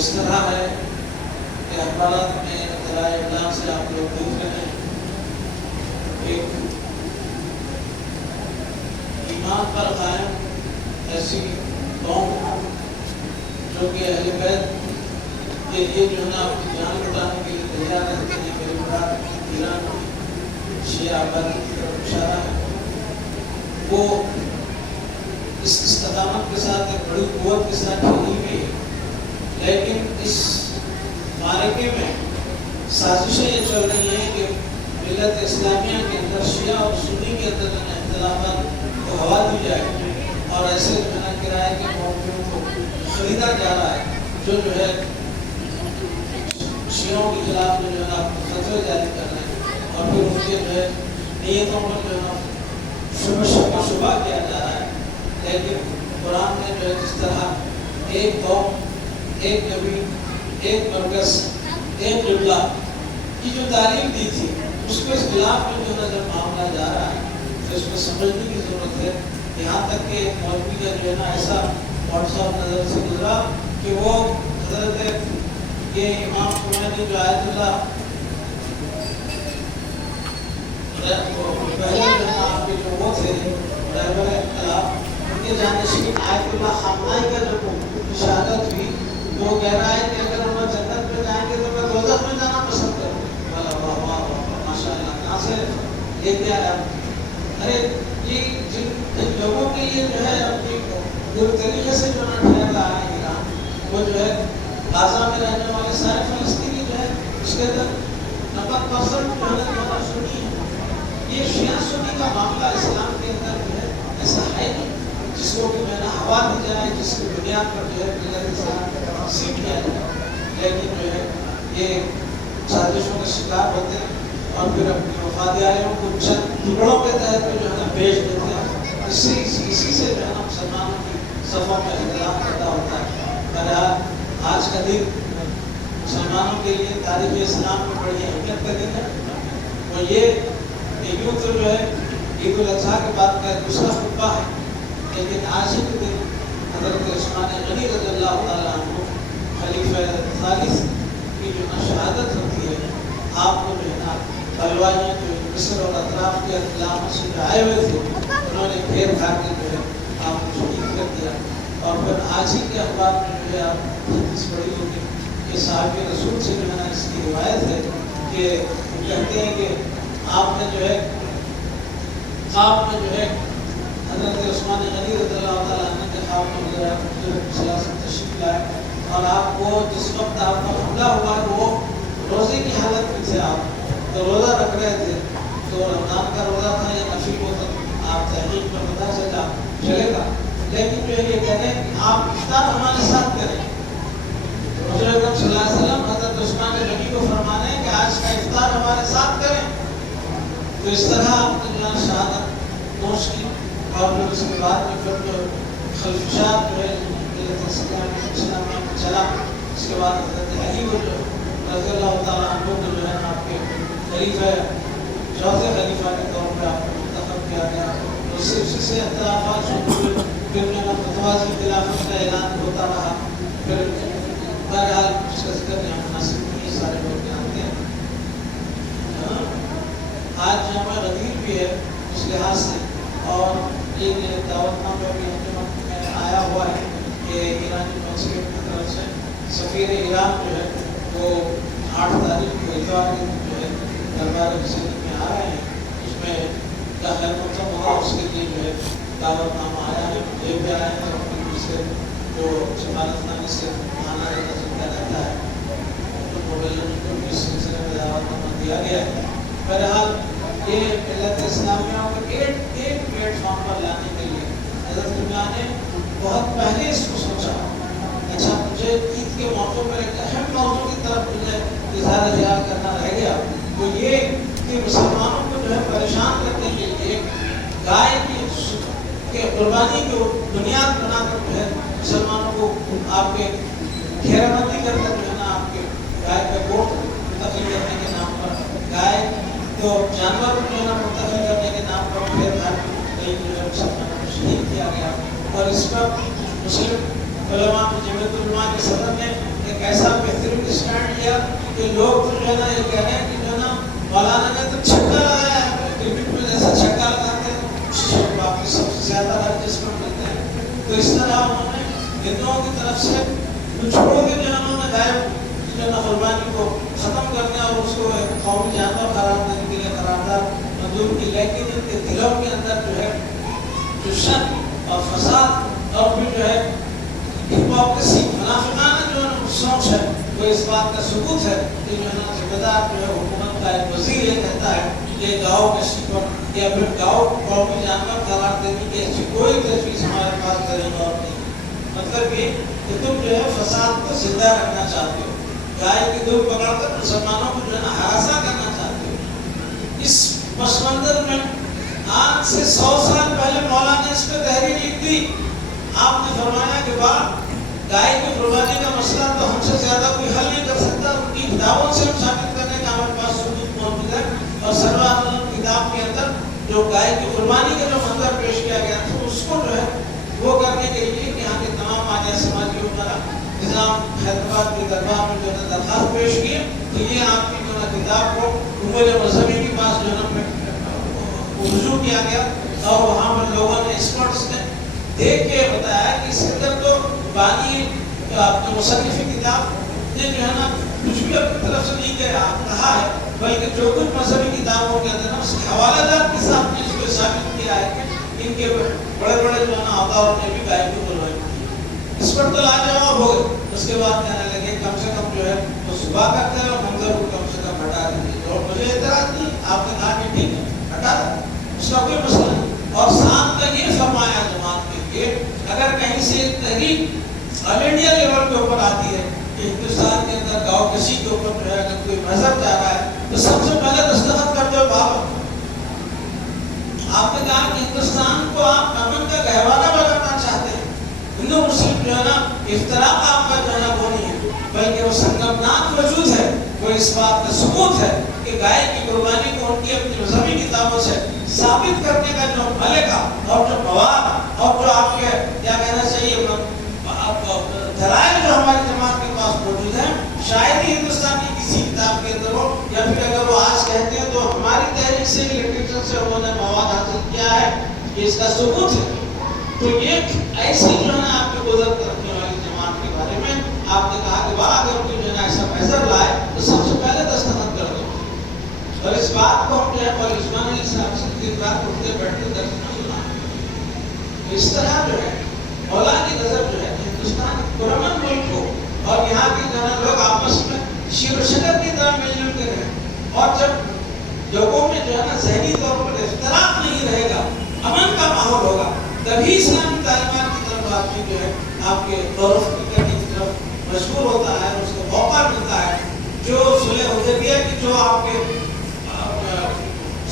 اس طرح ہے کہ اخبارات میں ذرائع ابلاغ سے آپ لوگ دیکھ رہے ہیں ایک ایمان پر قائم ایسی قوم جو کہ اہل بیت کے لیے جو ہے نا اپنی جان لٹانے کے لیے تیار رہتے ہیں. میرے مراد ایران کی شیعہ آبادی کی طرف اشارہ ہے. وہ اس استقامت کے ساتھ ایک بڑی قوت کے ساتھ ڈھلی ہوئی ہے، لیکن اس معرکے میں سازشیں یہ چل رہی ہیں کہ ملت اسلامیہ کے اندر شیعہ اور سنی کے اندر اختلافات کو ہوا دی جائے اور ایسے جو ہے کرائے کے موقعوں کو خریدا جا رہا ہے جو ہے شیعوں کے خلاف جو ہے فتوے جاری کر رہے ہیں اور پھر ان کے جو ہے نیتوں پر جو ہے شبہ کیا جا رہا ہے. لیکن قرآن نے جو ہے جس طرح ایک قوم، ایک نبی، ایک مرکز، ایک قبلہ کی جو تعلیم دی تھی اس کے خلاف میں جو ہے جب معاملہ جا رہا ہے تو اس کو سمجھنے کی ضرورت ہے. یہاں تک کہ ایک مولوی کا جو ہے نا ایسا واٹس ایپ نظر سے گزرا کہ وہ حضرت یہ امام خمینی جو آیت اللہ پہلے جو ہے آپ کے جو وہ تھے رہبر انقلاب ان کے جانشین آیت اللہ خامنائی کا جو شہادت ہوئی وہ کہہ رہا ہے کہ اگر ہم جنت میں جائیں گے تو میں دوزخ میں جانا پسند کروں گا. واہ واہ واہ ماشاء اللہ. کہاں سے یہ کیا ہے؟ ارے یہ جن لوگوں کے لیے جو ہے اپنی پورے طریقے سے جو ہے ٹھہر رہا ہے ایران، وہ جو ہے غزہ میں رہنے والے سارے فلسطینی جو ہے اس کے اندر 90% جو ہے سنی ہے. یہ شیعہ سنی کا معاملہ اسلام کے اندر جو ہے ایسا ہے نہیں جس کو کہ میں نے ہوا دی جائے، جس کی بنیاد پر جو ہے ملت اسلام سیکھ کیا جائے. لیکن جو ہے یہ سازشوں کا شکار ہوتے ہیں اور پھر اپنی وفاداریوں کو چند ٹکڑوں کے تحت جو ہے نا بیچ دیتے ہیں. اسی سے جو ہے نا مسلمانوں کی صفوں میں اختلاف پیدا ہوتا ہے. بہرحال آج کا دن مسلمانوں کے لیے تاریخ اسلام میں بڑی اہمیت کا دن ہے. اور یہ یوں تو جو ہے عید الاضحیٰ کے بعد کا دوسرا خطبہ ہے، لیکن آج ہی کے دن حضرت عثمان غنی رضی اللہ تعالیٰ عنہ خلیفہ ثالث کی جو شہادت ہوتی ہے. آپ کو جو ہے نا طلبائیاں جو مصر اور اطراف کے علاقوں سے جو آئے ہوئے تھے انہوں نے گھیر گھا کے جو ہے آپ کو شہید کر دیا. اور پھر آج ہی کے اخبار میں جو ہے آپ حدیث پڑھی ہوگی کہ صاحب رسول سے جو ہے نا اس کی روایت ہے کہ وہ کہتے ہیں کہ آپ نے جو ہے خواب میں جو ہے حضرت عثمان غنی رضی اللہ تعالیٰ عنہ کے خواب میں وغیرہ تشریف لائے اور آپ کو جس وقت آپ کا حملہ ہوا وہ روزے کی حالت میں تھے. آپ تو روزہ رکھ رہے تھے، تو رمضان کا روزہ تھا یا نفل کو تو آپ تحقیق میں پتہ چلے گا. لیکن جو یہ کہنے آپ افطار ہمارے ساتھ کریں. رسول اکرم صلی اللہ علیہ وسلم حضرت عثمان غنی کو فرمانے کہ آج کا افطار ہمارے ساتھ کریں. تو اس طرح آپ نے جو ہے شہادت نوش کی اور پھر اس کے بعد میں پھر جو خلفشات جو ہے اسلام میں چلا. اس کے بعد حضرت علی کو جو رضی اللہ تعالیٰ عنہ کو جو ہے آپ کے خلیفہ چوتھے خلیفہ کے طور پہ آپ کو منتخب کیا گیا. اسی سے اختلافات شروع ہوئے، پھر جو ہے فتویٰ خلافت کا اعلان ہوتا رہا. پھر بہرحال اس کا ذکر نہیں مناسب نہیں، سارے لوگ جانتے ہیں. آج جامع غدیر بھی ہے اس لحاظ سے، اور ایک دعوت نامہ بھی ہم میں آیا ہوا ہے کہ ایرانی کنسولیٹ کی طرف سے سفیر ایران جو ہے وہ 8 تاریخ کو اتوار کے دن جو ہے دربار رسالت میں آ رہے ہیں. اس میں کیا خیر مقدم ہوا اس کے لیے جو ہے دعوت نامہ آیا ہے. یہ بھی آیا ہے اور پھر سے جو سفارت خانے سے آنا رہتا ہے تو موبائل کو بھی اس سلسلے میں دعوت نامہ دیا گیا ہے. بہرحال یہ ملت اسلامیہ کو ایک پلیٹ فارم پر لانے کے لیے حضرت اللہ نے بہت پہلے اس کو سوچا. اچھا مجھے عید کے موقع پر ایک اہم موضوع کی طرف مجھے اظہار خیال کرنا رہ گیا، وہ یہ کہ مسلمانوں کو جو ہے پریشان کرنے کے لیے گائے کی قربانی کو بنیاد بنا کر جو ہے مسلمانوں کو آپ کے گھیرا بندی کر کر جو ہے نا آپ کے گائے کا گوشت منتقل کرنے کے نام پر، گائے تو جانور کو جو ہے نا منتقل کرنے کے نام پر پھر کئی جو ہے مسلمانوں کو شہید کیا گیا. اور اس پر مسلم علماء جمعیت علماء کے صدر نے ایک ایک ایسا بہترین اسٹینڈ لیا کہ لوگ تو جو ہے نا یہ کہہ رہے ہیں کہ جو ہے نا مولانا نے تو چھکا لگایا ہے، کرکٹ میں جیسا چھکا لگاتے ہیں باقی سب سے زیادہ ایڈجسٹمنٹ ملتے ہیں، تو اس طرح انہوں نے ہندوؤں کی طرف سے چھوڑ کے جو ہے انہوں نے غائب جو ہے نا قربانی کو ختم کرنے اور اس کو ایک قومی جانور قرار دینے کے لیے قرارداد منظور کی، لیکن ان کے دلوں کے اندر جو ہے جو شر اور فساد اور پھر جو ہے ہپوکریسی منافقانہ جو سوچ ہے وہ اس بات کا ثبوت ہے کہ جو ہے نا ذمہ دار جو ہے حکومت کا ایک وزیر یہ کہتا ہے کہ گاؤں کشی پر یا پھر گاؤں قومی جانور قرار دینے کی ایسی کوئی تجویز ہمارے پاس درج اور نہیں، مطلب یہ کہ تم جو ہے فساد کو زندہ رکھنا چاہتے ہو، گائے کی دودھ پکڑ کر مسلمانوں کو جو ہے نا ہراساں کرنا چاہتے ہو۔ اس پس منظر میں آج سے 100 سال پہلے مولانا نے اس پہ تحریر لکھ دی، آپ نے فرمایا کہ باپ گائے کی قربانی کا مسئلہ تو ہم سے زیادہ کوئی حل نہیں کر سکتا، ان کی کتابوں سے ہم ثابت کرنے کا ہمارے پاس ثبوت موجود ہے، اور سروعالم کتاب کے اندر جو گائے کی قربانی کا جو منظر پیش کیا گیا تھا اس کو جو ہے وہ کرنے کے لیے کہ یہاں کے تمام آجا سماجی عمرا نظام حیدرآباد کے دربار میں جو ہے درخواست پیش کی کہ یہ آپ کی جو ہے کتاب کو امور مذہبی کے پاس جو ہے رجوع کیا گیا، اور وہاں پر لوگوں نے ایکسپرٹس نے دیکھ کے بتایا کہ اس کے اندر تو بانی مصنف کتاب نے جو ہے نا کچھ بھی اپنی طرف سے نہیں کہا ہے، بلکہ جو کچھ مذہبی کتابوں کے اندر اس حوالہ جات کے ساتھ نے اس کو ثابت کیا ہے کہ ان کے بڑے بڑے جو ہے نا آقاؤں نے بھی گائے کو بلوائی، اس پر تو لاجواب ہو گئے۔ اس کے بعد کہنے لگے کم سے کم جو ہے وہ صبح کرتے ہیں اور منظر کو کم سے کم ہٹا دیتے، اور مجھے اعتراض نہیں، آپ نے کہا کہ ٹھیک ہے ہٹا اس کا کوئی مسئلہ نہیں، اور ساتھ میں یہ فرمایا جماعت کے لیے اگر کہیں سے تحریک آل انڈیا لیول کے اوپر آتی ہے کہ ہندوستان کے اندر گاؤں کشی کے اوپر جو ہے اگر کوئی مذہب جا رہا ہے تو سب سے پہلے دستخط کرتے ہو بابا، آپ نے کہا کہ ہندوستان کو آپ امن کا گہوارہ بنانا چاہتے ہیں، ہندو مسلم جو ہے نا افتراق آپ کا جو ہے نا وہ نہیں ہے، بلکہ وہ سنگمنات موجود ہے، وہ اس بات کا ثبوت ہے کہ گائے کی قربانی کو ان کی اپنی مذہبی کتابوں سے ثابت کرنے کا جو ملکہ اور جو مواد اور جو آپ کے کیا کہنا چاہیے دلائل جو ہماری جماعت کے پاس موجود ہیں، شاید ہی ہندوستان کی کسی کتاب کے اندر ہو، یا پھر اگر وہ آج کہتے ہیں تو ہماری تحریک سے لٹریچر سے انہوں نے مواد حاصل کیا ہے، یہ اس کا ثبوت ہے۔ تو یہ ایسی جو ہے نا آپ کی قدرت رکھنے والی جماعت کے بارے میں آپ نے کہا کہ واہ اگر کوئی جو ہے نا ایسا محضر لائے تو سب سے پہلے دستخط کر دو، اور اس بات کو ہم جو ہے اور عثمان علی صاحب سے دن رات اٹھتے بیٹھتے درس سنا، اس طرح جو ہے مولا کی نظر جو ہے ہندوستان پرامن ملک ہو اور یہاں کے جو ہے لوگ آپس میں شیر و شکر کی طرح مل جل کے رہیں، اور جب لوگوں میں جو ہے نا ذہنی طور پر اختلاف نہیں رہے گا، امن کا ماحول ہوگا، تبھی اسلامی تعلیمات کی طرف آدمی جو ہے آپ کے دور و فکر کی طرف مشغول ہوتا ہے، اس کو موقع ملتا ہے۔ جو صلح حدیبیہ کی جو آپ کے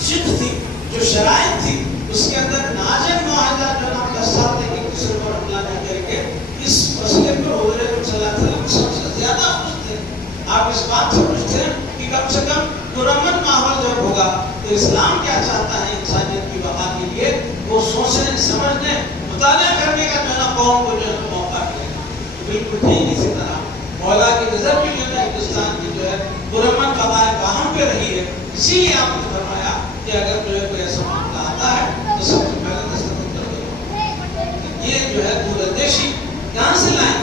شک تھی، جو شرائط تھی، اس کے اندر ناجن معاہدہ جو نا دستات ہے کہ دوسرے پر حملہ نہیں کریں گے، اس مسئلے پر حضور اکرم صلی اللہ علیہ وسلم سب سے زیادہ خوش تھے۔ آپ اس بات سے خوش تھے کہ کم سے کم پرامن ماحول جب ہوگا تو اسلام کیا چاہتا ہے انسانیت کی بقا کے لیے، وہ سوچنے سمجھنے مطالعہ کرنے کا جو ہے نا قوم کو جو ہے موقع ملے گا۔ بالکل ٹھیک اسی طرح مولا کی نظر بھی جو ہے ہندوستان کی جو ہے پرامن قضائے باہم پہ رہی ہے، اسی لیے آپ نے فرمایا کہ اگر جو ہے کوئی ایسا معاملہ آتا ہے تو سب سے پہلے دستخط کر دو۔ یہ جو ہے دور اندیشی کہاں سے لائیں؟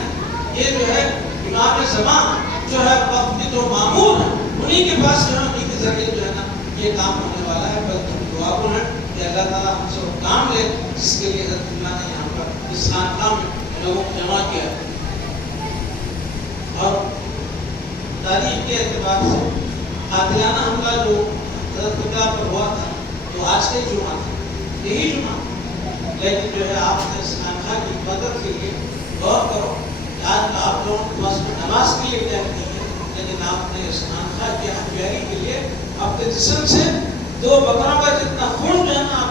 یہ جو ہے امام زمان جو ہے وقت کے جو معمول ہیں انہی کے پاس جو ہے انہی کے ذریعے جو ہے نا یہ کام ہونے والا ہے۔ بلکہ ہم دعا کو ہیں کہ اللہ تعالیٰ ہم سے وہ کام لے جس کے لیے حضرت اللہ نے یہاں پر اس خانقاہ میں لوگوں کو جمع کیا۔ اور تاریخ کے اعتبار سے قاتلانہ حملہ جو حضرت قبلہ پر ہوا تھا تو آج کے جمعہ تھا، یہی جمعہ، لیکن جو ہے آپ نے اس خانقاہ کی مدد کے لیے غور کرو، آج آپ لوگوں کے پاس نماز کے لیے ٹائم نہیں ہے، لیکن آپ نے اس خانقاہ کی احتیاری کے لیے اپنے جسم سے 2 بکروں کا جتنا خون جو ہے نا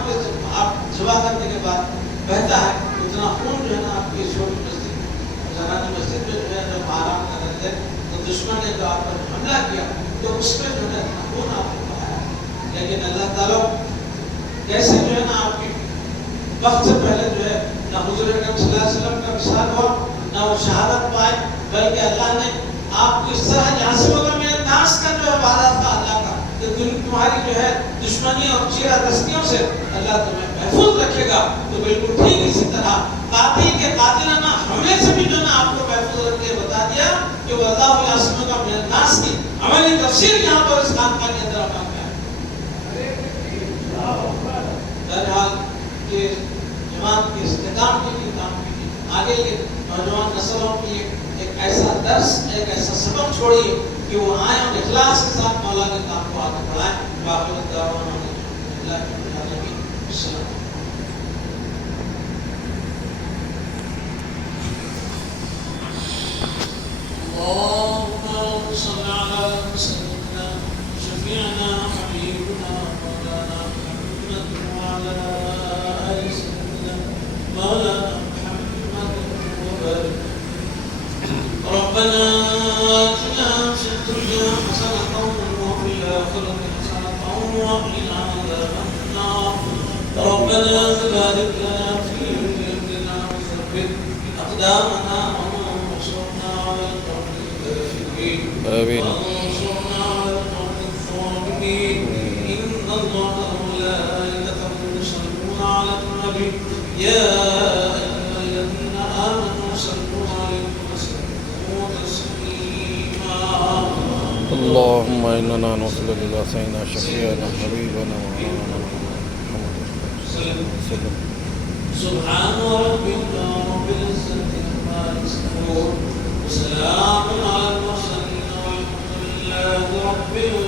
آپ ذبح کرنے کے بعد بہتا ہے، اتنا خون جو ہے نا آپ کی چھوٹی مسجد میں زنانی مسجد میں جو ہے جب آرام کر رہے تھے تو دشمن نے جو آپ پر حملہ کیا تو اس میں جو ہے اتنا خون آپ نے بہایا، لیکن اللہ تعالیٰ کیسے جو ہے نا آپ کی وقت سے پہلے جو ہے نہ حضور اکرم صلی اللہ علیہ وسلم کا وصال ہوا، نہ وہ شہادت پائے، بلکہ اللہ نے آپ کو اس طرح جہاں سے ہوگا میرے ناس کا جو ہے وعدہ تھا اللہ کا کہ تمہاری جو ہے دشمنی اور چیرہ دستیوں سے اللہ تمہیں محفوظ رکھے گا. تو بالکل ٹھیک اسی طرح قاتل کے قاتلانہ حملے سے بھی جو ہے آپ کو محفوظ رکھ کے بتا دیا کہ وہ اللہ یعصمک من الناس کی عملی تفسیر یہاں پر اس خانقاہ کے اندر ہم ہے. بہرحال یہ جماعت کے استحکام کے لیے کام کی آگے کے نوجوان نسلوں کی ایک ایسا درس ایک ایسا سبق چھوڑیے کہ وہ آئیں اور اخلاص کے ساتھ مولا کے کام کو آگے بڑھائیں. باقی دعوانا اللہ کے العالمین. السلام. اللهم صل على سيدنا شفيعنا حبيبنا مولانا محمد وعلى آل سيدنا مولانا محمد وبارك. ربنا آتنا في الدنيا حسنة وفي الآخرة حسنة وقنا عذاب النار. ربنا بارك لنا في رزقنا وثبت أقدامنا وانصرنا على القوم الكافرين. آمين. وانصرنا على القوم الظالمين. إن الله وملائكته يصلون على النبي يا أيها الذين آمنوا صلوا عليه وسلموا تسليما. اللهم إننا نصلي إلى سيدنا شفيعنا حبيبنا ومولانا محمد. سبحان ربك رب العزة عما يصفون وسلام على المرسلين والحمد لله رب العالمين.